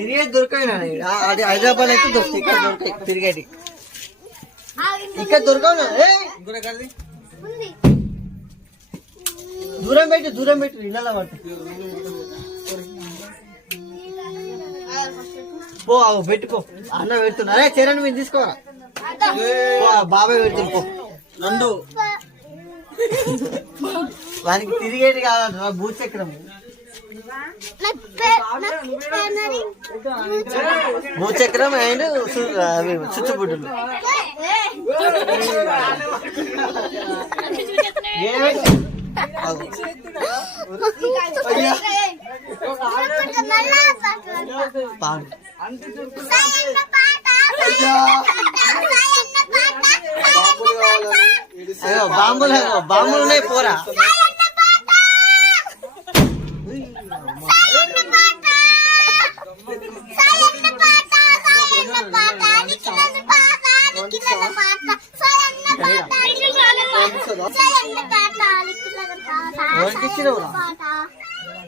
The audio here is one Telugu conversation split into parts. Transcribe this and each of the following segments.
తిరిగే దొరకైనా అది హైదరాబాద్ అయితే దొరుకుతాయి, ఇక్కడ దొరకాయి తిరిగేటి. ఇక్కడ దొరకవు. దూరం పెట్టు ఇళ్ళ పట్టు పో. పెట్టుకో, అన్న పెడుతున్నా. అరే చరణ్ మీరు తీసుకోరా, బాబాయ్ పెడుతుంది పో. నందు వానికి తిరిగేటి కాదు, భూచక్రం. భూచక్రం అండ్ చుచ్చుబుడ్డులు. బాంబులు పోరా.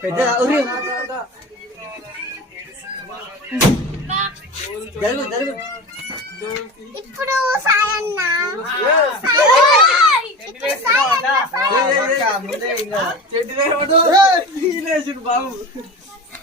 పెద్ద జరుగు ఇప్పుడు బాబు